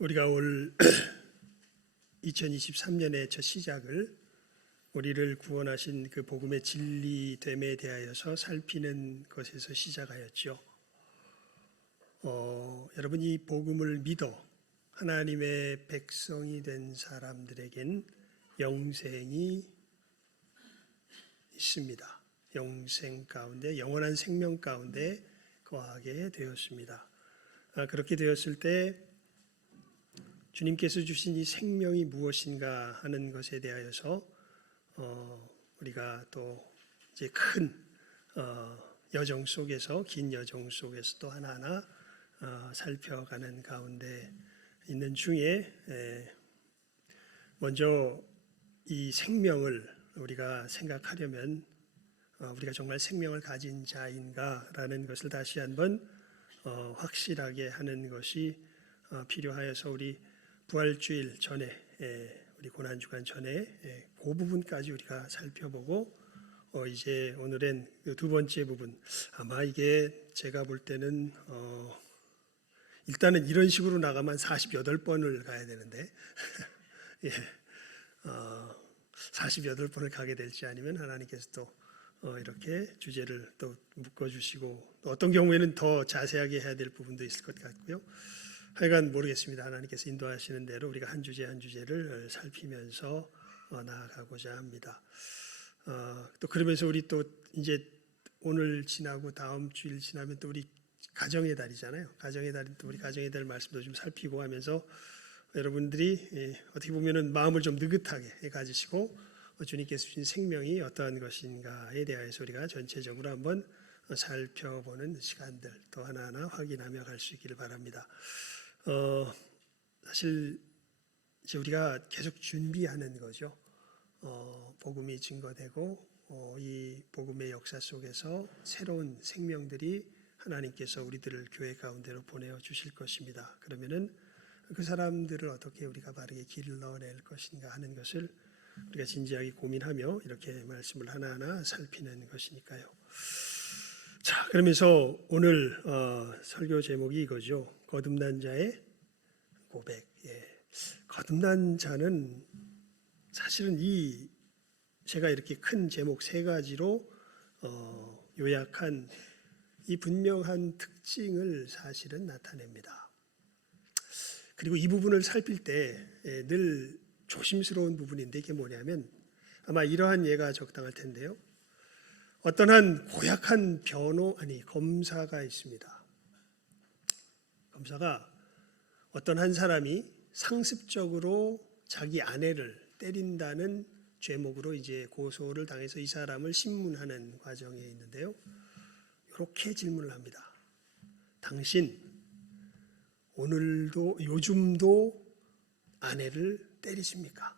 우리가 올 2023년의 첫 시작을 우리를 구원하신 그 복음의 진리됨에 대하여서 살피는 것에서 시작하였죠. 여러분, 이 복음을 믿어 하나님의 백성이 된 사람들에겐 영생이 있습니다. 영생 가운데, 영원한 생명 가운데 거하게 되었습니다. 그렇게 되었을 때 주님께서 주신 이 생명이 무엇인가 하는 것에 대하여서 우리가 또 이제 큰 여정 속에서, 긴 여정 속에서 또 하나하나 살펴가는 가운데 있는 중에 먼저 이 생명을 우리가 생각하려면 우리가 정말 생명을 가진 자인가라는 것을 다시 한번 확실하게 하는 것이 필요하여서 우리 부활주일 전에, 우리 고난주간 전에 그 부분까지 우리가 살펴보고 이제 오늘은 두 번째 부분, 아마 이게 제가 볼 때는 일단은 이런 식으로 나가면 48번을 가야 되는데 48번을 가게 될지 아니면 하나님께서 또 이렇게 주제를 또 묶어주시고 어떤 경우에는 더 자세하게 해야 될 부분도 있을 것 같고요. 하여간 모르겠습니다. 하나님께서 인도하시는 대로 우리가 한 주제 한 주제를 살피면서 나아가고자 합니다. 또 그러면서 우리 또 이제 오늘 지나고 다음 주일 지나면 또 우리 가정의 달이잖아요. 가정의 달인 또 우리 가정의 달 말씀도 좀 살피고 하면서 여러분들이 어떻게 보면은 마음을 좀 느긋하게 가지시고 주님께서 주신 생명이 어떠한 것인가에 대해서 우리가 전체적으로 한번 살펴보는 시간들 또 하나하나 확인하며 갈 수 있기를 바랍니다. 사실 이제 우리가 계속 준비하는 거죠. 복음이 증거되고 이 복음의 역사 속에서 새로운 생명들이 하나님께서 우리들을 교회 가운데로 보내어 주실 것입니다. 그러면은 그 사람들을 어떻게 우리가 바르게 길러낼 것인가 하는 것을 우리가 진지하게 고민하며 이렇게 말씀을 하나하나 살피는 것이니까요. 자, 그러면서 오늘 설교 제목이 이거죠. 거듭난 자의 고백. 거듭난 자는 사실은 제가 이렇게 큰 제목 세 가지로 요약한 이 분명한 특징을 사실은 나타냅니다. 그리고 이 부분을 살필 때 늘 조심스러운 부분인데 이게 뭐냐면 아마 이러한 예가 적당할 텐데요. 어떤 한 고약한 검사가 있습니다. 검사가 어떤 한 사람이 상습적으로 자기 아내를 때린다는 죄목으로 이제 고소를 당해서 이 사람을 신문하는 과정에 있는데요. 이렇게 질문을 합니다. 당신 요즘도 아내를 때리십니까?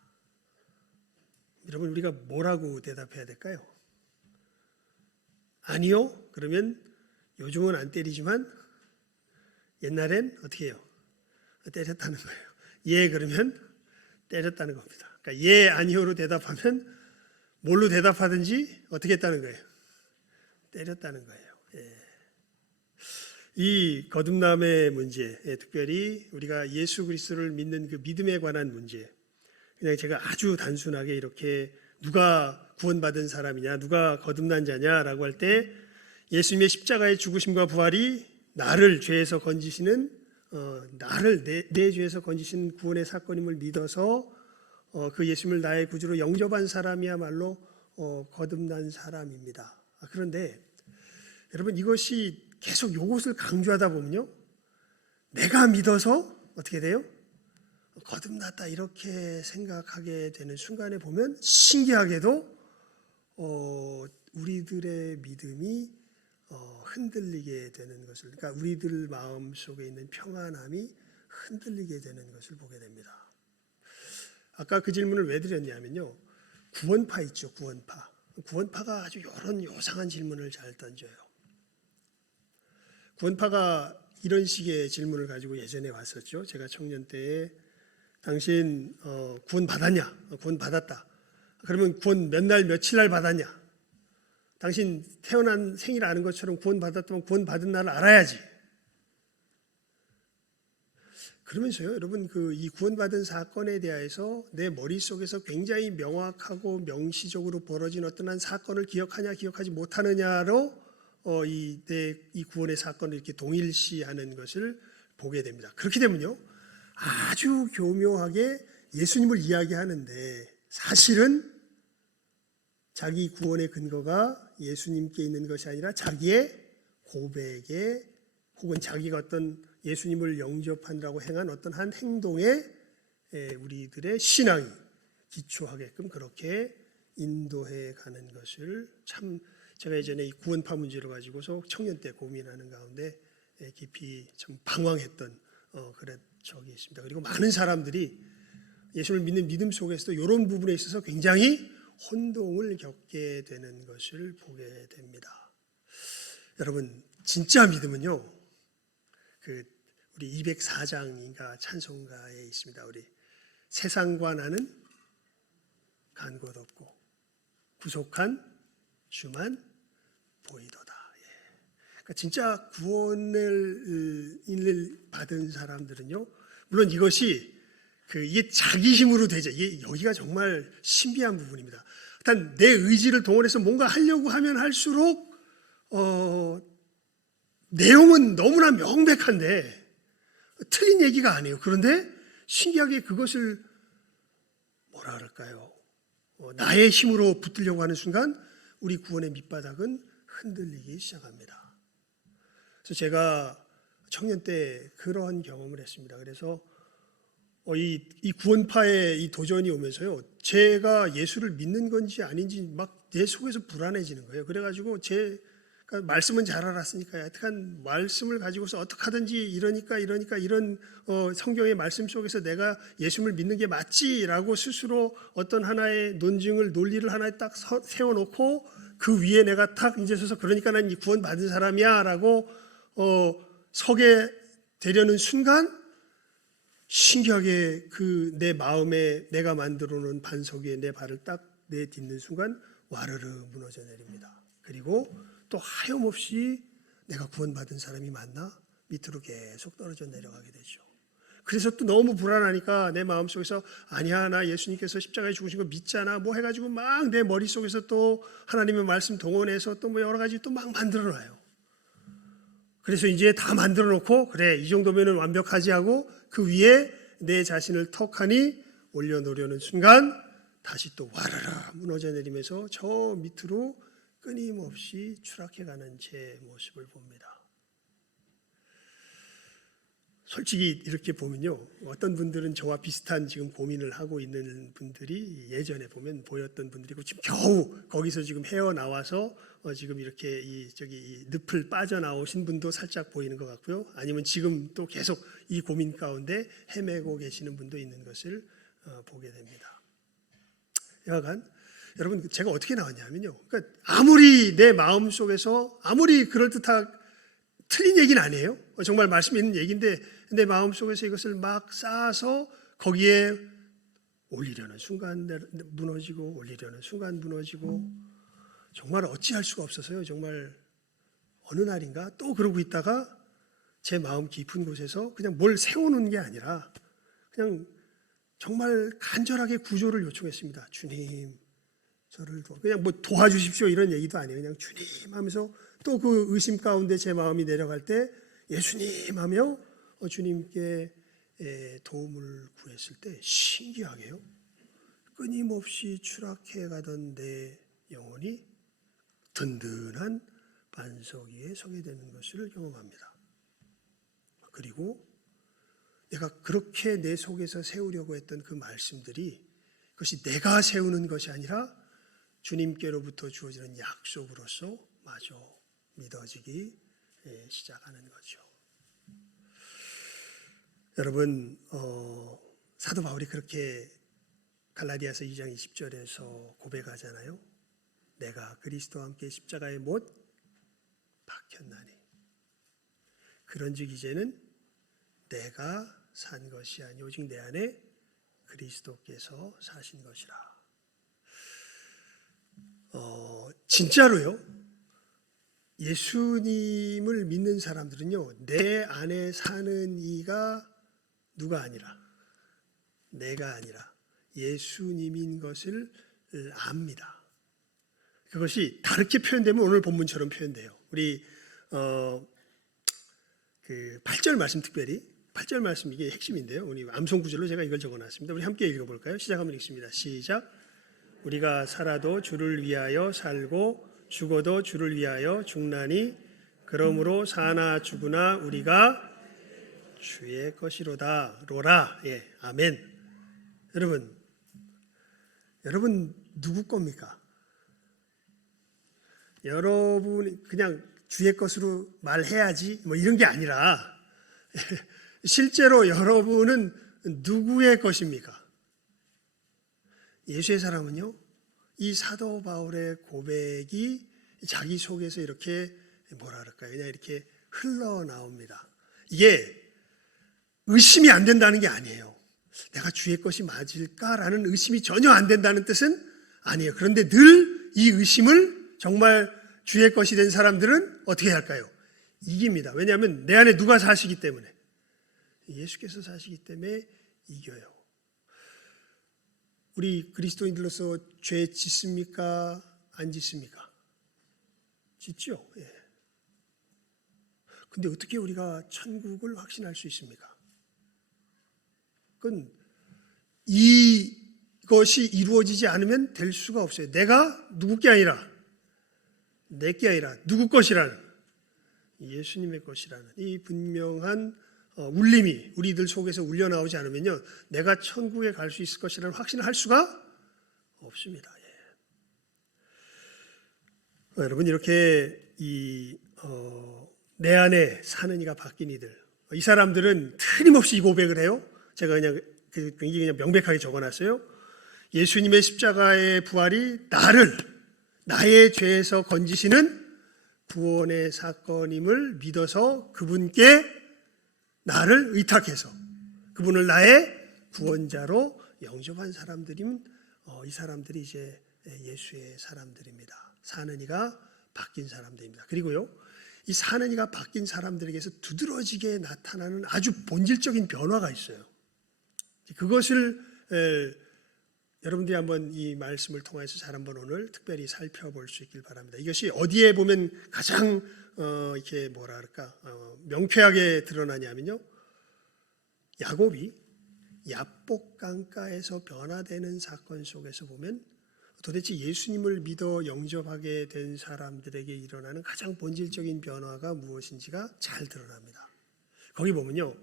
여러분, 우리가 뭐라고 대답해야 될까요? 아니요. 그러면 요즘은 안 때리지만 옛날엔 어떻게 해요? 때렸다는 거예요. 예, 그러면 때렸다는 겁니다. 그러니까 예, 아니요로 대답하면 뭘로 대답하든지 어떻게 했다는 거예요? 때렸다는 거예요. 이 거듭남의 문제, 특별히 우리가 예수 그리스도를 믿는 그 믿음에 관한 문제, 그냥 제가 아주 단순하게 이렇게 누가 구원받은 사람이냐, 누가 거듭난 자냐라고 할 때 예수님의 십자가의 죽으심과 부활이 나를 죄에서 건지시는 나를 내 죄에서 건지신 구원의 사건임을 믿어서 그 예수님을 나의 구주로 영접한 사람이야말로 거듭난 사람입니다. 그런데 여러분, 이것이 계속 이것을 강조하다 보면요, 내가 믿어서 어떻게 돼요? 거듭났다 이렇게 생각하게 되는 순간에 보면 신기하게도 우리들의 믿음이 흔들리게 되는 것을, 그러니까 우리들 마음 속에 있는 평안함이 흔들리게 되는 것을 보게 됩니다. 아까 그 질문을 왜 드렸냐면요, 구원파 있죠. 구원파가 아주 이런 요상한 질문을 잘 던져요. 구원파가 이런 식의 질문을 가지고 예전에 왔었죠. 제가 청년 때에 당신 구원 받았냐? 구원 받았다. 그러면 구원 몇 날 며칠 날 받았냐? 당신 태어난 생일 아는 것처럼 구원 받았다면 구원 받은 날을 알아야지. 그러면서요, 여러분 이 구원받은 사건에 대해서 내 머릿속에서 굉장히 명확하고 명시적으로 벌어진 어떤 한 사건을 기억하냐 기억하지 못하느냐로 이 구원의 사건을 이렇게 동일시하는 것을 보게 됩니다. 그렇게 되면요, 아주 교묘하게 예수님을 이야기하는데 사실은 자기 구원의 근거가 예수님께 있는 것이 아니라 자기의 고백에 혹은 자기가 어떤 예수님을 영접하느라고 행한 어떤 한 행동에 우리들의 신앙이 기초하게끔 그렇게 인도해 가는 것을 참 제가 예전에 이 구원파 문제를 가지고서 청년 때 고민하는 가운데 깊이 좀 방황했던 그런 적이 있습니다. 그리고 많은 사람들이 예수를 믿는 믿음 속에서도 이런 부분에 있어서 굉장히 혼동을 겪게 되는 것을 보게 됩니다. 여러분, 진짜 믿음은요, 우리 204장인가 찬송가에 있습니다. 우리 세상과 나는 간 곳 없고 구속한 주만 보이도다. 그러니까 진짜 구원을 받은 사람들은요, 물론 이것이 이게 자기 힘으로 되죠. 여기가 정말 신비한 부분입니다. 일단 내 의지를 동원해서 뭔가 하려고 하면 할수록 내용은 너무나 명백한데 틀린 얘기가 아니에요. 그런데 신기하게 그것을 뭐라 그럴까요? 나의 힘으로 붙들려고 하는 순간 우리 구원의 밑바닥은 흔들리기 시작합니다. 그래서 제가 청년 때 그러한 경험을 했습니다. 그래서 이 구원파의 이 도전이 오면서요, 제가 예수를 믿는 건지 아닌지 막 내 속에서 불안해지는 거예요. 그래가지고 말씀은 잘 알았으니까 하여튼 말씀을 가지고서 어떻게 하든지 이러니까 이런 성경의 말씀 속에서 내가 예수를 믿는 게 맞지라고 스스로 어떤 하나의 논리를 하나에 딱 세워놓고 그 위에 내가 탁 이제 서서 그러니까 난 이 구원 받은 사람이야라고 서게 되려는 순간 신기하게 내 마음에 내가 만들어 놓은 반석 위에 내 발을 딱 내딛는 순간 와르르 무너져 내립니다. 그리고 또 하염없이 내가 구원받은 사람이 맞나? 밑으로 계속 떨어져 내려가게 되죠. 그래서 또 너무 불안하니까 내 마음속에서 아니야, 나 예수님께서 십자가에 죽으신 거 믿잖아 뭐 해가지고 막 내 머릿속에서 또 하나님의 말씀 동원해서 또 뭐 여러 가지 또 막 만들어놔요. 그래서 이제 다 만들어 놓고 그래 이 정도면은 완벽하지 하고 그 위에 내 자신을 턱하니 올려놓으려는 순간 다시 또 와르르 무너져 내리면서 저 밑으로 끊임없이 추락해가는 제 모습을 봅니다. 솔직히 이렇게 보면요, 어떤 분들은 저와 비슷한 지금 고민을 하고 있는 분들이 예전에 보면 보였던 분들이고 지금 겨우 거기서 지금 헤어나와서 지금 이렇게 이 늪을 빠져나오신 분도 살짝 보이는 것 같고요. 아니면 지금 또 계속 이 고민 가운데 헤매고 계시는 분도 있는 것을 보게 됩니다. 여하간 여러분, 제가 어떻게 나왔냐면요, 그러니까 아무리 내 마음 속에서 아무리 그럴듯한 틀린 얘기는 아니에요. 정말 말씀이 있는 얘기인데 내 마음 속에서 이것을 막 쌓아서 거기에 올리려는 순간 무너지고 올리려는 순간 무너지고 정말 어찌할 수가 없어서요. 정말 어느 날인가 또 그러고 있다가 제 마음 깊은 곳에서 그냥 뭘 세우는 게 아니라 그냥 정말 간절하게 구조를 요청했습니다. 주님, 저를 그냥 뭐 도와주십시오 이런 얘기도 아니에요. 그냥 주님 하면서 또 그 의심 가운데 제 마음이 내려갈 때 예수님 하며 주님께 도움을 구했을 때 신기하게요, 끊임없이 추락해 가던 내 영혼이 든든한 반석 위에 서게 되는 것을 경험합니다. 그리고 내가 그렇게 내 속에서 세우려고 했던 그 말씀들이 그것이 내가 세우는 것이 아니라 주님께로부터 주어지는 약속으로서 마저 믿어지기 시작하는 거죠. 여러분, 사도 바울이 그렇게 갈라디아서 2장 20절에서 고백하잖아요. 내가 그리스도와 함께 십자가에 못 박혔나니 그런즉 이제는 내가 산 것이 아니 오직 내 안에 그리스도께서 사신 것이라. 진짜로요, 예수님을 믿는 사람들은요, 내 안에 사는 이가 누가 아니라, 내가 아니라 예수님인 것을 압니다. 그것이 다르게 표현되면 오늘 본문처럼 표현돼요. 우리 그 8절 말씀, 특별히 8절 말씀, 이게 핵심인데요. 우리 암송 구절로 제가 이걸 적어놨습니다. 우리 함께 읽어볼까요? 시작 한번 읽습니다. 시작. 우리가 살아도 주를 위하여 살고 죽어도 주를 위하여 죽나니 그러므로 사나 죽으나 우리가 주의 것이로다. 로라. 예, 아멘. 여러분 누구 겁니까? 여러분 그냥 주의 것으로 말해야지 뭐 이런 게 아니라 실제로 여러분은 누구의 것입니까? 예수의 사람은요, 이 사도 바울의 고백이 자기 속에서 이렇게 뭐라 그럴까요? 그냥 이렇게 흘러나옵니다. 이게 의심이 안 된다는 게 아니에요. 내가 주의 것이 맞을까라는 의심이 전혀 안 된다는 뜻은 아니에요. 그런데 늘 이 의심을 정말 주의 것이 된 사람들은 어떻게 할까요? 이깁니다. 왜냐하면 내 안에 누가 사시기 때문에, 예수께서 사시기 때문에 이겨요. 우리 그리스도인들로서 죄 짓습니까? 안 짓습니까? 짓죠. 예. 근데 어떻게 우리가 천국을 확신할 수 있습니까? 그건 이것이 이루어지지 않으면 될 수가 없어요. 내가 누구 게 아니라, 내 게 아니라 누구 것이라는, 예수님의 것이라는 이 분명한 울림이 우리들 속에서 울려나오지 않으면요, 내가 천국에 갈 수 있을 것이라는 확신을 할 수가 없습니다. 예. 여러분, 이렇게 내 안에 사는 이가 바뀐 이들, 이 사람들은 틀림없이 이 고백을 해요. 제가 그냥 명백하게 적어놨어요. 예수님의 십자가의 부활이 나의 죄에서 건지시는 구원의 사건임을 믿어서 그분께 나를 의탁해서 그분을 나의 구원자로 영접한 사람들이면 이 사람들이 이제 예수의 사람들입니다. 사는 이가 바뀐 사람들입니다. 그리고요, 이 사는 이가 바뀐 사람들에게서 두드러지게 나타나는 아주 본질적인 변화가 있어요. 그것을 여러분들이 한번 이 말씀을 통해서 잘 한번 오늘 특별히 살펴볼 수 있길 바랍니다. 이것이 어디에 보면 가장 이렇게 뭐라 그럴까 명쾌하게 드러나냐면요, 야곱이 야복 강가에서 변화되는 사건 속에서 보면 도대체 예수님을 믿어 영접하게 된 사람들에게 일어나는 가장 본질적인 변화가 무엇인지가 잘 드러납니다. 거기 보면요,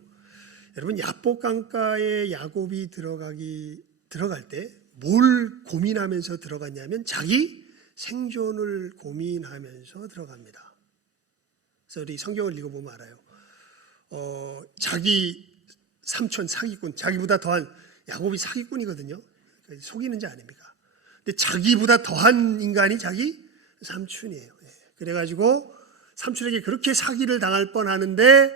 여러분, 야복 강가에 야곱이 들어갈 때 뭘 고민하면서 들어갔냐면 자기 생존을 고민하면서 들어갑니다. 그래서 우리 성경을 읽어보면 알아요. 자기 삼촌 사기꾼, 자기보다 더한, 야곱이 사기꾼이거든요. 속이는 자 아닙니까? 근데 자기보다 더한 인간이 자기 삼촌이에요. 그래가지고 삼촌에게 그렇게 사기를 당할 뻔하는데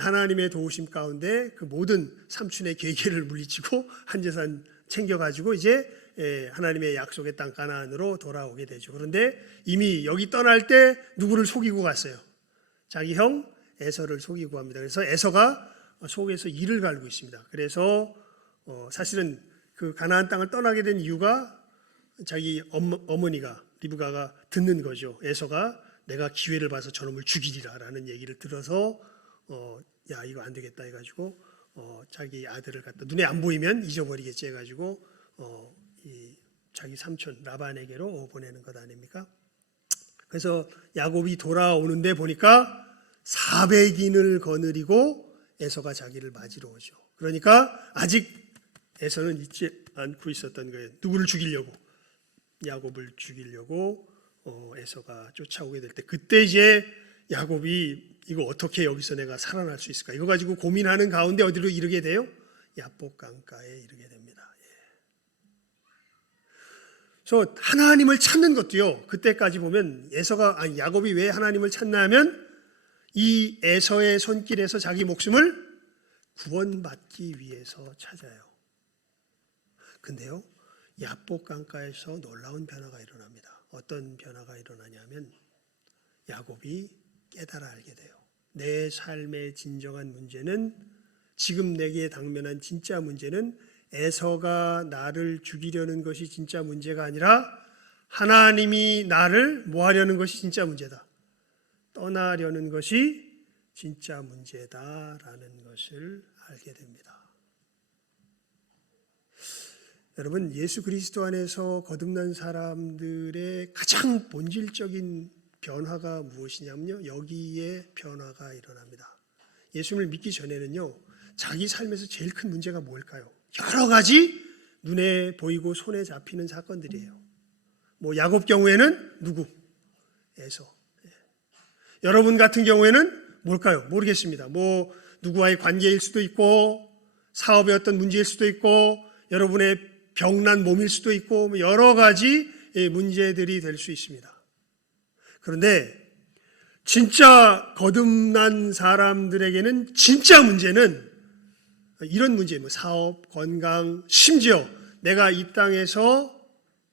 하나님의 도우심 가운데 그 모든 삼촌의 계계를 물리치고 한 재산 챙겨가지고 이제 하나님의 약속의 땅 가나안으로 돌아오게 되죠. 그런데 이미 여기 떠날 때 누구를 속이고 갔어요? 자기 형 에서를 속이고 갑니다. 그래서 에서가 속에서 이를 갈고 있습니다. 그래서 사실은 그 가나안 땅을 떠나게 된 이유가 자기 어머니가 리브가가 듣는 거죠. 에서가 내가 기회를 봐서 저놈을 죽이리라라는 얘기를 들어서 야 이거 안 되겠다 해가지고 자기 아들을 갖다 눈에 안 보이면 잊어버리겠지 해가지고 이 자기 삼촌 라반에게로 보내는 것 아닙니까? 그래서 야곱이 돌아오는데 보니까 400인을 거느리고 에서가 자기를 맞으러 오죠. 그러니까 아직 에서는 잊지 않고 있었던 거예요. 누구를 죽이려고? 야곱을 죽이려고 에서가 쫓아오게 될 때, 그때 이제 야곱이 이거 어떻게 여기서 내가 살아날 수 있을까? 이거 가지고 고민하는 가운데 어디로 이르게 돼요? 야복 강가에 이르게 됩니다. 그래서 하나님을 찾는 것도요, 그때까지 보면 야곱이 왜 하나님을 찾나 하면 이 에서의 손길에서 자기 목숨을 구원받기 위해서 찾아요. 근데요, 야복 강가에서 놀라운 변화가 일어납니다. 어떤 변화가 일어나냐면 야곱이 깨달아 알게 돼요. 내 삶의 진정한 문제는 지금 내게 당면한 진짜 문제는 에서가 나를 죽이려는 것이 진짜 문제가 아니라 하나님이 나를 뭐 하려는 것이 진짜 문제다. 떠나려는 것이 진짜 문제다라는 것을 알게 됩니다. 여러분, 예수 그리스도 안에서 거듭난 사람들의 가장 본질적인 변화가 무엇이냐면요, 여기에 변화가 일어납니다. 예수님을 믿기 전에는요, 자기 삶에서 제일 큰 문제가 뭘까요? 여러 가지 눈에 보이고 손에 잡히는 사건들이에요. 뭐 야곱 경우에는 누구? 에서. 여러분 같은 경우에는 뭘까요? 모르겠습니다. 뭐 누구와의 관계일 수도 있고, 사업의 어떤 문제일 수도 있고, 여러분의 병난 몸일 수도 있고, 여러 가지 문제들이 될 수 있습니다. 그런데 진짜 거듭난 사람들에게는 진짜 문제는 이런 문제, 뭐 사업, 건강, 심지어 내가 이 땅에서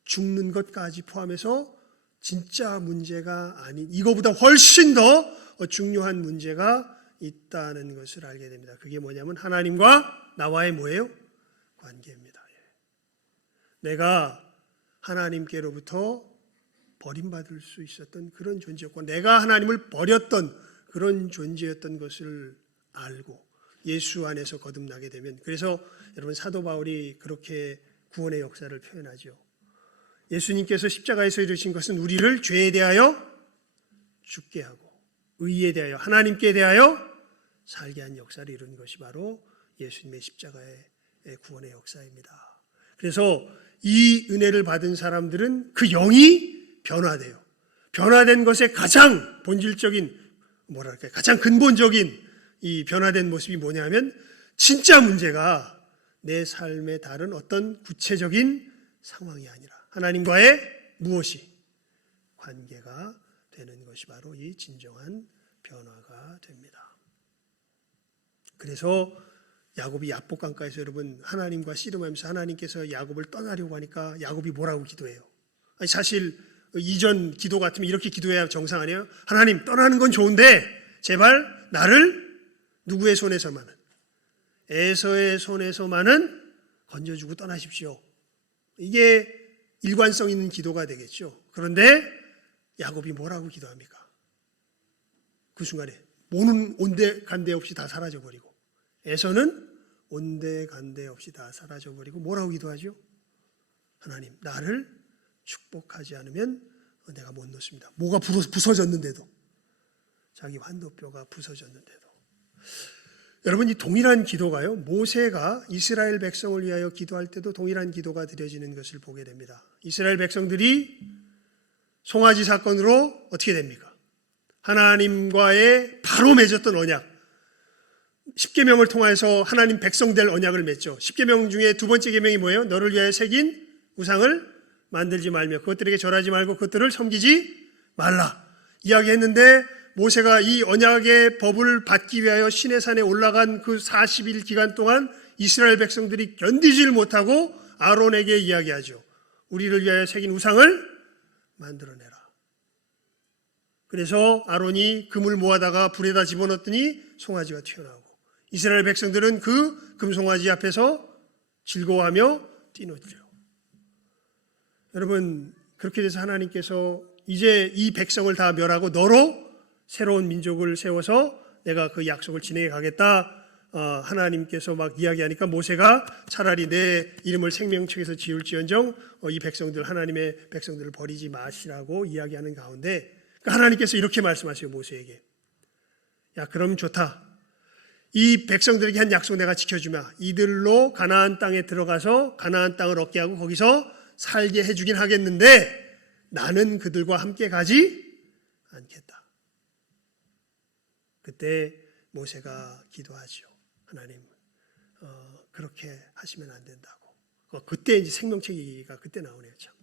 죽는 것까지 포함해서 진짜 문제가 아닌, 이거보다 훨씬 더 중요한 문제가 있다는 것을 알게 됩니다. 그게 뭐냐면 하나님과 나와의 뭐예요? 관계입니다. 내가 하나님께로부터 버림받을 수 있었던 그런 존재였고, 내가 하나님을 버렸던 그런 존재였던 것을 알고 예수 안에서 거듭나게 되면, 그래서 여러분 사도 바울이 그렇게 구원의 역사를 표현하죠. 예수님께서 십자가에서 이루신 것은 우리를 죄에 대하여 죽게 하고 의에 대하여 하나님께 대하여 살게 한 역사를 이룬 것이 바로 예수님의 십자가의 구원의 역사입니다. 그래서 이 은혜를 받은 사람들은 그 영이 변화돼요. 변화된 것의 가장 본질적인, 뭐랄까요, 가장 근본적인 이 변화된 모습이 뭐냐면, 진짜 문제가 내 삶에 다른 어떤 구체적인 상황이 아니라 하나님과의 무엇이? 관계가 되는 것이 바로 이 진정한 변화가 됩니다. 그래서 야곱이 야복강가에서 여러분 하나님과 씨름하면서 하나님께서 야곱을 떠나려고 하니까 야곱이 뭐라고 기도해요? 아니, 사실 이전 기도 같으면 이렇게 기도해야 정상 아니에요? 하나님, 떠나는 건 좋은데 제발 나를 누구의 손에서만은, 에서의 손에서만은 건져주고 떠나십시오. 이게 일관성 있는 기도가 되겠죠. 그런데 야곱이 뭐라고 기도합니까? 그 순간에 모는 온데간데 없이 다 사라져버리고, 에서는 온데간데 없이 다 사라져버리고 뭐라고 기도하죠? 하나님, 나를 축복하지 않으면 내가 못 놓습니다. 뭐가 부서졌는데도, 자기 환도뼈가 부서졌는데도. 여러분, 이 동일한 기도가요, 모세가 이스라엘 백성을 위하여 기도할 때도 동일한 기도가 드려지는 것을 보게 됩니다. 이스라엘 백성들이 송아지 사건으로 어떻게 됩니까? 하나님과의 바로 맺었던 언약, 10계명을 통해서 하나님 백성 될 언약을 맺죠. 10계명 중에 두 번째 계명이 뭐예요? 너를 위하여 새긴 우상을 만들지 말며 그것들에게 절하지 말고 그것들을 섬기지 말라 이야기했는데, 모세가 이 언약의 법을 받기 위하여 시내산에 올라간 그 40일 기간 동안 이스라엘 백성들이 견디질 못하고 아론에게 이야기하죠. 우리를 위하여 새긴 우상을 만들어내라. 그래서 아론이 금을 모아다가 불에다 집어넣었더니 송아지가 튀어나오고, 이스라엘 백성들은 그 금송아지 앞에서 즐거워하며 뛰놀죠. 여러분, 그렇게 돼서 하나님께서 이제 이 백성을 다 멸하고 너로 새로운 민족을 세워서 내가 그 약속을 진행해 가겠다, 하나님께서 막 이야기하니까 모세가 차라리 내 이름을 생명책에서 지울지언정 이 백성들, 하나님의 백성들을 버리지 마시라고 이야기하는 가운데, 하나님께서 이렇게 말씀하세요. 모세에게, 야, 그럼 좋다. 이 백성들에게 한 약속 내가 지켜주마. 이들로 가나안 땅에 들어가서 가나안 땅을 얻게 하고 거기서 살게 해주긴 하겠는데 나는 그들과 함께 가지 않겠다. 그때 모세가 기도하죠. 하나님, 그렇게 하시면 안 된다고. 그때 이제 생명체기가 그때 나오네요. 참.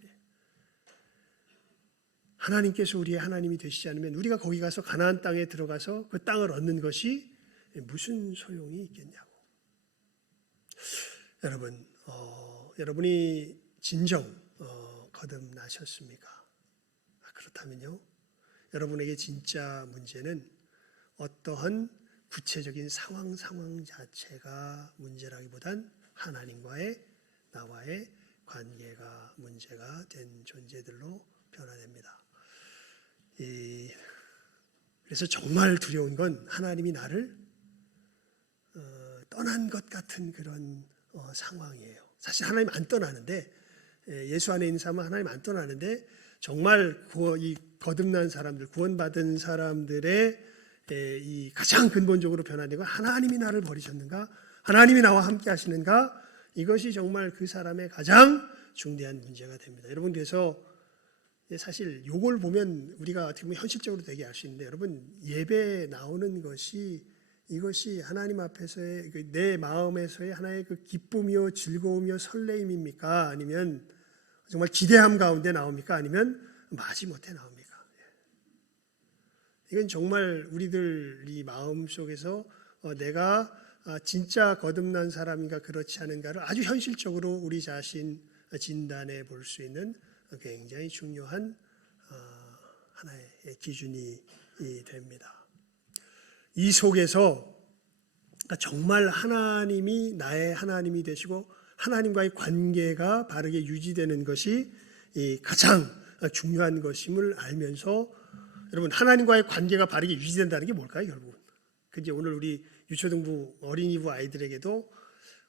하나님께서 우리의 하나님이 되시지 않으면 우리가 거기 가서 가나안 땅에 들어가서 그 땅을 얻는 것이 무슨 소용이 있겠냐고. 여러분, 여러분이 진정 거듭나셨습니까? 그렇다면요, 여러분에게 진짜 문제는 어떠한 구체적인 상황 자체가 문제라기보단 하나님과의 나와의 관계가 문제가 된 존재들로 변화됩니다. 그래서 정말 두려운 건 하나님이 나를 떠난 것 같은 그런 상황이에요. 사실 하나님 안 떠나는데, 예수 안에 있는 사람은 하나님 안 떠나는데, 정말 이 거듭난 사람들, 구원받은 사람들의 이 가장 근본적으로 변화된 건 하나님이 나를 버리셨는가? 하나님이 나와 함께 하시는가? 이것이 정말 그 사람의 가장 중대한 문제가 됩니다. 여러분, 그래서 사실 이걸 보면 우리가 어떻게 보면 현실적으로 되게 알 수 있는데, 여러분, 예배에 나오는 것이 이것이 하나님 앞에서의 내 마음에서의 하나의 그 기쁨이요 즐거움이요 설레임입니까? 아니면 정말 기대함 가운데 나옵니까? 아니면 마지못해 나옵니까? 이건 정말 우리들이 마음 속에서 내가 진짜 거듭난 사람인가 그렇지 않은가를 아주 현실적으로 우리 자신 진단해 볼 수 있는 굉장히 중요한 하나의 기준이 됩니다. 이 속에서 정말 하나님이 나의 하나님이 되시고 하나님과의 관계가 바르게 유지되는 것이 가장 중요한 것임을 알면서, 여러분, 하나님과의 관계가 바르게 유지된다는 게 뭘까요? 결국은 그게 오늘 우리 유초등부 어린이부 아이들에게도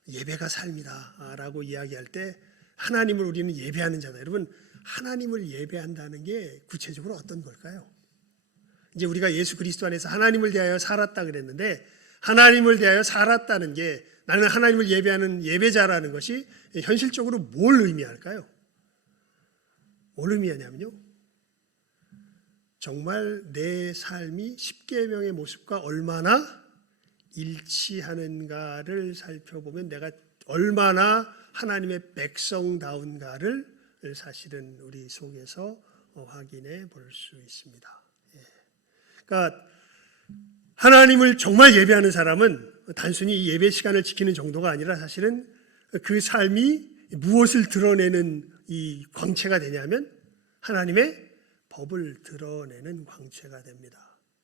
예배가 삶이다라고 이야기할 때 하나님을 우리는 예배하는 자다. 여러분, 하나님을 예배한다는 게 구체적으로 어떤 걸까요? 이제 우리가 예수 그리스도 안에서 하나님을 대하여 살았다 그랬는데, 하나님을 대하여 살았다는 게 나는 하나님을 예배하는 예배자라는 것이 현실적으로 뭘 의미할까요? 뭘 의미하냐면요, 정말 내 삶이 십계명의 모습과 얼마나 일치하는가를 살펴보면 내가 얼마나 하나님의 백성다운가를 사실은 우리 속에서 확인해 볼 수 있습니다. 그러니까 하나님을 정말 예배하는 사람은 단순히 이 예배 시간을 지키는 정도가 아니라 사실은 그 삶이 무엇을 드러내는 이 광채가 되냐면 하나님의 법을 드러내는 광채가 됩니다.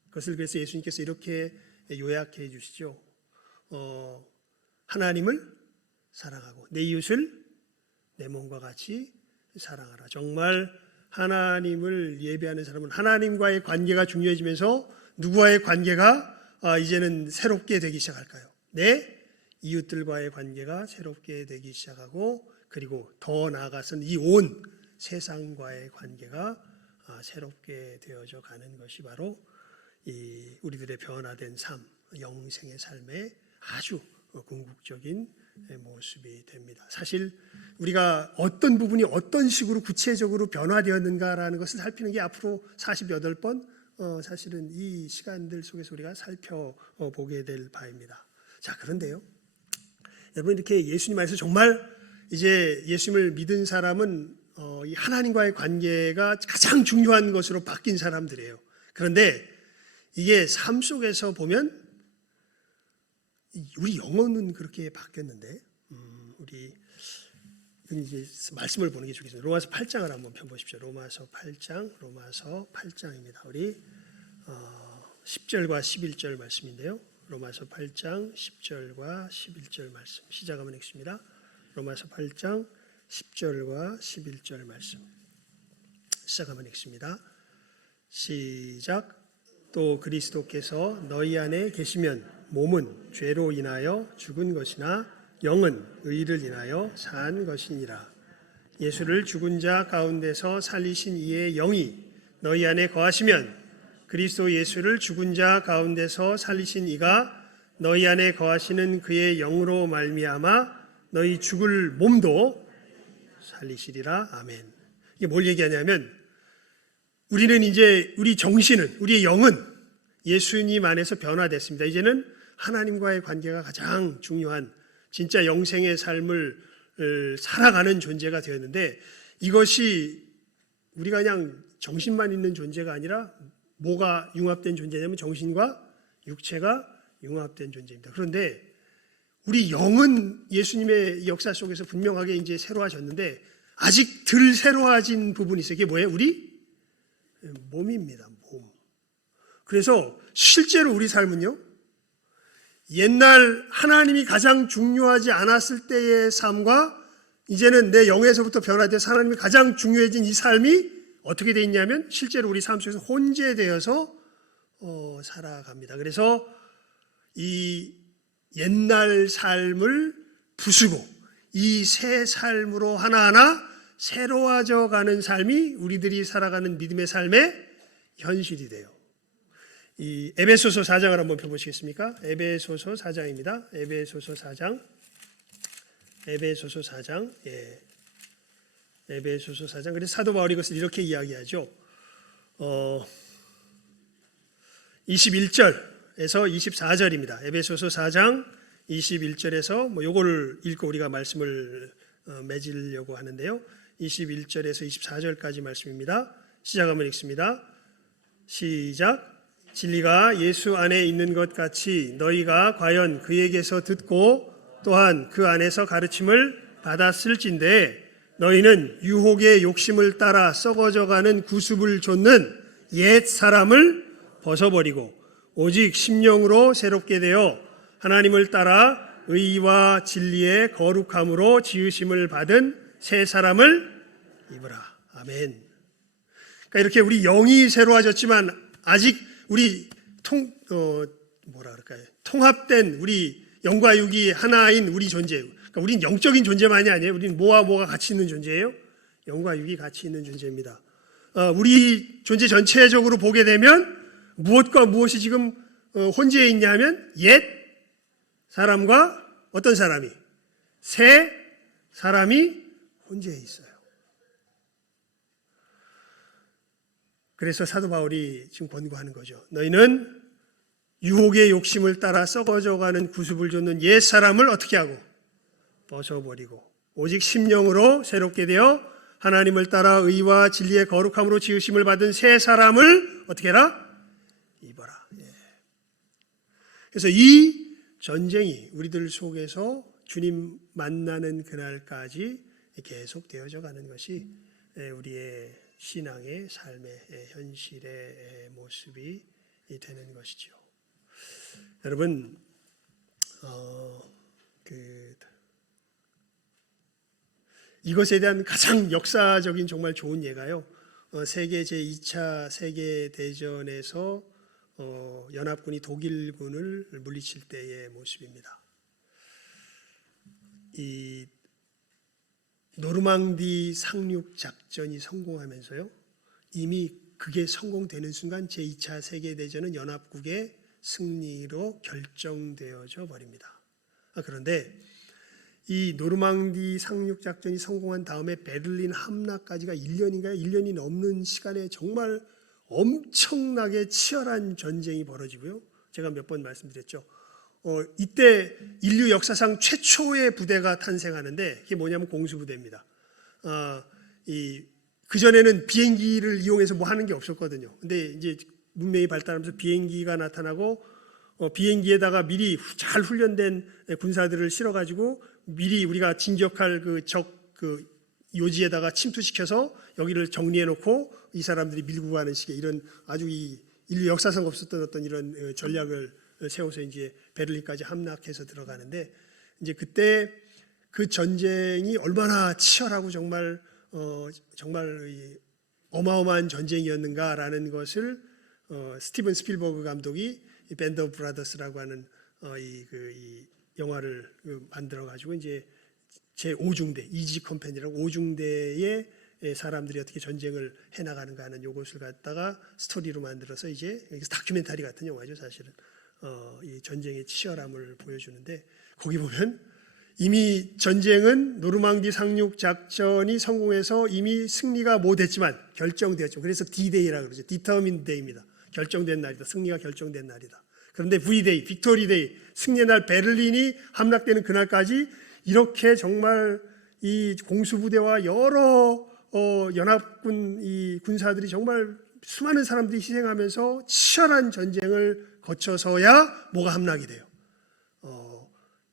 그것을 그래서 예수님께서 이렇게 요약해 주시죠. 하나님을 사랑하고 내 이웃을 내 몸과 같이 사랑하라. 정말 하나님을 예배하는 사람은 하나님과의 관계가 중요해지면서 누구와의 관계가 이제는 새롭게 되기 시작할까요? 내 이웃들과의 관계가 새롭게 되기 시작하고, 그리고 더 나아가서는 이 온 세상과의 관계가 새롭게 되어져 가는 것이 바로 이 우리들의 변화된 삶, 영생의 삶의 아주 궁극적인 모습이 됩니다. 사실 우리가 어떤 부분이 어떤 식으로 구체적으로 변화되었는가라는 것을 살피는 게 앞으로 48번 사실은 이 시간들 속에서 우리가 살펴보게 될 바입니다. 자, 그런데요, 여러분, 이렇게 예수님 안에서 정말 이제 예수님을 믿은 사람은 이 하나님과의 관계가 가장 중요한 것으로 바뀐 사람들이에요. 그런데 이게 삶 속에서 보면 우리 영혼은 그렇게 바뀌었는데, 우리 이제 말씀을 보는 게 좋겠습니다. 로마서 8장을 한번 펴보십시오. 로마서 8장입니다. 우리 10절과 11절 말씀인데요. 로마서 8장 10절과 11절 말씀 시작하면 읽습니다. 로마서 8장 10절과 11절 말씀 시작하면 읽습니다. 시작. 또 그리스도께서 너희 안에 계시면 몸은 죄로 인하여 죽은 것이나 영은 의를 인하여 산 것이니라. 예수를 죽은 자 가운데서 살리신 이의 영이 너희 안에 거하시면 그리스도 예수를 죽은 자 가운데서 살리신 이가 너희 안에 거하시는 그의 영으로 말미암아 너희 죽을 몸도 살리시리라. 아멘. 이게 뭘 얘기하냐면, 우리는 이제 우리 정신은, 우리의 영은 예수님 안에서 변화됐습니다. 이제는 하나님과의 관계가 가장 중요한 진짜 영생의 삶을 살아가는 존재가 되었는데, 이것이 우리가 그냥 정신만 있는 존재가 아니라 뭐가 융합된 존재냐면 정신과 육체가 융합된 존재입니다. 그런데 우리 영은 예수님의 역사 속에서 분명하게 이제 새로워졌는데 아직 덜 새로워진 부분이 있어요. 이게 뭐예요? 우리 몸입니다. 몸. 그래서 실제로 우리 삶은요, 옛날 하나님이 가장 중요하지 않았을 때의 삶과 이제는 내 영에서부터 변화돼서 하나님이 가장 중요해진 이 삶이 어떻게 돼 있냐면 실제로 우리 삶 속에서 혼재되어서 살아갑니다. 그래서 이 옛날 삶을 부수고 이 새 삶으로 하나하나 새로워져 가는 삶이 우리들이 살아가는 믿음의 삶의 현실이 돼요. 이 에베소서 4장을 한번 펴보시겠습니까? 에베소서 4장입니다. 에베소서 4장. 에베소서 4장. 예. 에베소서 4장. 그래서 사도 바울이 이것을 이렇게 이야기하죠. 21절에서 24절입니다. 에베소서 4장 21절에서 요거를 읽고 우리가 말씀을 맺으려고 하는데요. 21절에서 24절까지 말씀입니다. 시작하면 읽습니다. 시작. 진리가 예수 안에 있는 것 같이 너희가 과연 그에게서 듣고 또한 그 안에서 가르침을 받았을진데 너희는 유혹의 욕심을 따라 썩어져가는 구습을 좇는 옛 사람을 벗어버리고 오직 심령으로 새롭게 되어 하나님을 따라 의와 진리의 거룩함으로 지으심을 받은 새 사람을 입으라. 아멘. 그러니까 이렇게 우리 영이 새로워졌지만 아직 우리 통합된 우리 영과 육이 하나인 우리 존재. 그러니까 우리는 영적인 존재만이 아니에요. 우리는 뭐와 뭐가 같이 있는 존재예요. 영과 육이 같이 있는 존재입니다. 우리 존재 전체적으로 보게 되면 무엇과 무엇이 지금 혼재해 있냐면 옛 사람과 어떤 사람이 새 사람이 혼재해 있어요. 그래서 사도 바울이 지금 권고하는 거죠. 너희는 유혹의 욕심을 따라 썩어져가는 구습을 좇는 옛 사람을 어떻게 하고 벗어버리고 오직 심령으로 새롭게 되어 하나님을 따라 의와 진리의 거룩함으로 지으심을 받은 새 사람을 어떻게 해라? 입어라. 예. 그래서 이 전쟁이 우리들 속에서 주님 만나는 그날까지 계속되어져 가는 것이 우리의 신앙의 삶의 현실의 모습이 되는 것이죠. 여러분, 이것에 대한 가장 역사적인 정말 좋은 예가요. 세계 제2차 세계대전에서 연합군이 독일군을 물리칠 때의 모습입니다. 이 노르망디 상륙 작전이 성공하면서요. 이미 그게 성공되는 순간 제2차 세계대전은 연합국의 승리로 결정되어져 버립니다. 그런데 이 노르망디 상륙 작전이 성공한 다음에 베를린 함락까지가 1년이 넘는 시간에 정말 엄청나게 치열한 전쟁이 벌어지고요. 제가 몇 번 말씀드렸죠. 이때 인류 역사상 최초의 부대가 탄생하는데 그게 뭐냐면 공수부대입니다. 그전에는 비행기를 이용해서 뭐 하는 게 없었거든요. 근데 이제 문명이 발달하면서 비행기가 나타나고 비행기에다가 미리 잘 훈련된 군사들을 실어가지고 미리 우리가 진격할 그 요지에다가 침투시켜서 여기를 정리해놓고 이 사람들이 밀고 가는 식의 이런 아주 이 인류 역사상 없었던 어떤 이런 전략을 세워서 이제 베를린까지 함락해서 들어가는데 이제 그때 그 전쟁이 얼마나 치열하고 정말 어마어마한 전쟁이었는가라는 것을 스티븐 스필버그 감독이 밴드 오브 브라더스라고 하는 이 영화를 만들어 가지고 이제 제 5중대 이지 컴퍼니라고 5중대의 사람들이 어떻게 전쟁을 해 나가는가 하는 요것을 갖다가 스토리로 만들어서 이제 다큐멘터리 같은 영화죠, 사실은. 이 전쟁의 치열함을 보여주는데 거기 보면 이미 전쟁은 노르망디 상륙 작전이 성공해서 이미 승리가 못했지만 결정되었죠. 그래서 D-Day라고 그러죠. Determined Day입니다. 결정된 날이다. 승리가 결정된 날이다. 그런데 V-Day, 빅토리 데이, 승리의 날 베를린이 함락되는 그날까지 이렇게 정말 이 공수부대와 여러 연합군 이 군사들이 정말 수많은 사람들이 희생하면서 치열한 전쟁을 거쳐서야 뭐가 함락이 돼요.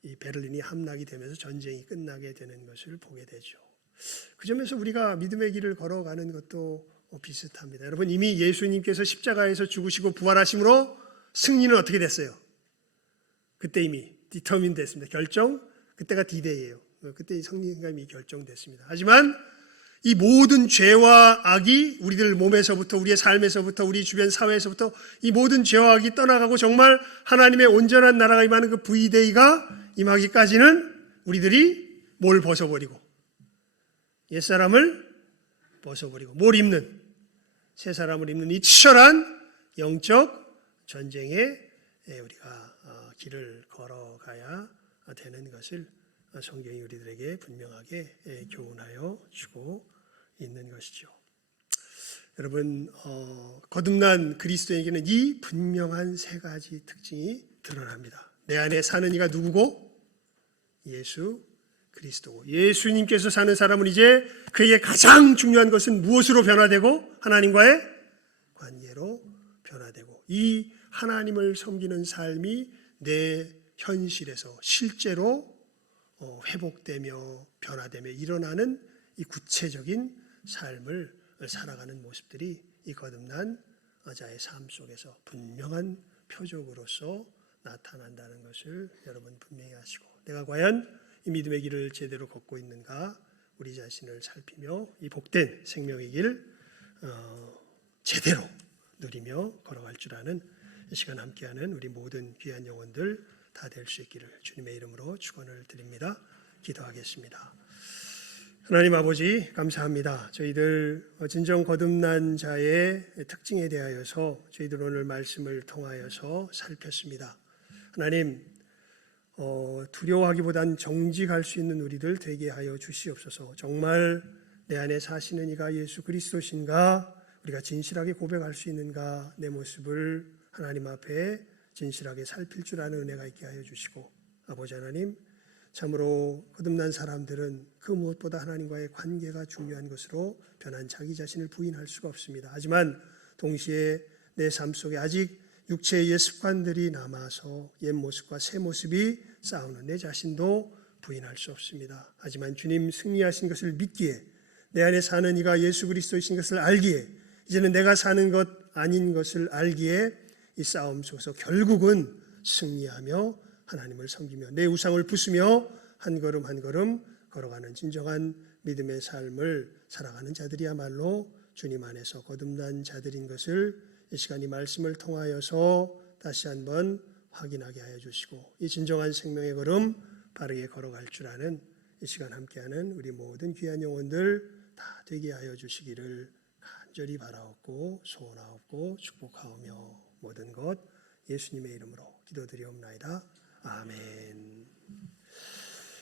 이 베를린이 함락이 되면서 전쟁이 끝나게 되는 것을 보게 되죠. 그 점에서 우리가 믿음의 길을 걸어가는 것도 비슷합니다. 여러분, 이미 예수님께서 십자가에서 죽으시고 부활하심으로 승리는 어떻게 됐어요? 그때 이미 디터민 됐습니다. 그때가 D-Day예요. 그때 성령님과 이미 결정됐습니다. 하지만 이 모든 죄와 악이 우리들 몸에서부터, 우리의 삶에서부터, 우리 주변 사회에서부터 이 모든 죄와 악이 떠나가고 정말 하나님의 온전한 나라가 임하는 그 V-Day가 임하기까지는 우리들이 뭘 벗어버리고, 옛사람을 벗어버리고 뭘 입는, 새 사람을 입는 이 치열한 영적 전쟁에 우리가 길을 걸어가야 되는 것을 성경이 우리들에게 분명하게 교훈하여 주고 있는 것이죠. 여러분, 거듭난 그리스도에게는 이 분명한 세 가지 특징이 드러납니다. 내 안에 사는 이가 누구고? 예수 그리스도고, 예수님께서 사는 사람은 이제 그에게 가장 중요한 것은 무엇으로 변화되고? 하나님과의 관계로 변화되고, 이 하나님을 섬기는 삶이 내 현실에서 실제로 회복되며 변화되며 일어나는 이 구체적인 삶을 살아가는 모습들이 이 거듭난 자의 삶 속에서 분명한 표적으로서 나타난다는 것을 여러분 분명히 아시고, 내가 과연 이 믿음의 길을 제대로 걷고 있는가 우리 자신을 살피며 이 복된 생명의 길 제대로 누리며 걸어갈 줄 아는 이 시간 함께하는 우리 모든 귀한 영혼들 다 될 수 있기를 주님의 이름으로 축원을 드립니다. 기도하겠습니다. 하나님 아버지, 감사합니다. 저희들 진정 거듭난 자의 특징에 대하여서 저희들 오늘 말씀을 통하여서 살폈습니다. 하나님, 두려워하기보단 정직할 수 있는 우리들 되게 하여 주시옵소서. 정말 내 안에 사시는 이가 예수 그리스도신가, 우리가 진실하게 고백할 수 있는가, 내 모습을 하나님 앞에 진실하게 살필 줄 아는 은혜가 있게 하여 주시고, 아버지 하나님, 참으로 거듭난 사람들은 그 무엇보다 하나님과의 관계가 중요한 것으로 변한 자기 자신을 부인할 수가 없습니다. 하지만 동시에 내 삶 속에 아직 육체의 옛 습관들이 남아서 옛 모습과 새 모습이 싸우는 내 자신도 부인할 수 없습니다. 하지만 주님 승리하신 것을 믿기에, 내 안에 사는 이가 예수 그리스도이신 것을 알기에, 이제는 내가 사는 것 아닌 것을 알기에 이 싸움 속에서 결국은 승리하며 하나님을 섬기며 내 우상을 부수며 한 걸음 한 걸음 걸어가는 진정한 믿음의 삶을 살아가는 자들이야말로 주님 안에서 거듭난 자들인 것을 이 시간 이 말씀을 통하여서 다시 한번 확인하게 하여 주시고, 이 진정한 생명의 걸음 바르게 걸어갈 줄 아는 이 시간 함께하는 우리 모든 귀한 영혼들 다 되게 하여 주시기를 간절히 바라옵고 소원하옵고 축복하오며 모든 것 예수님의 이름으로 기도드리옵나이다. 아멘.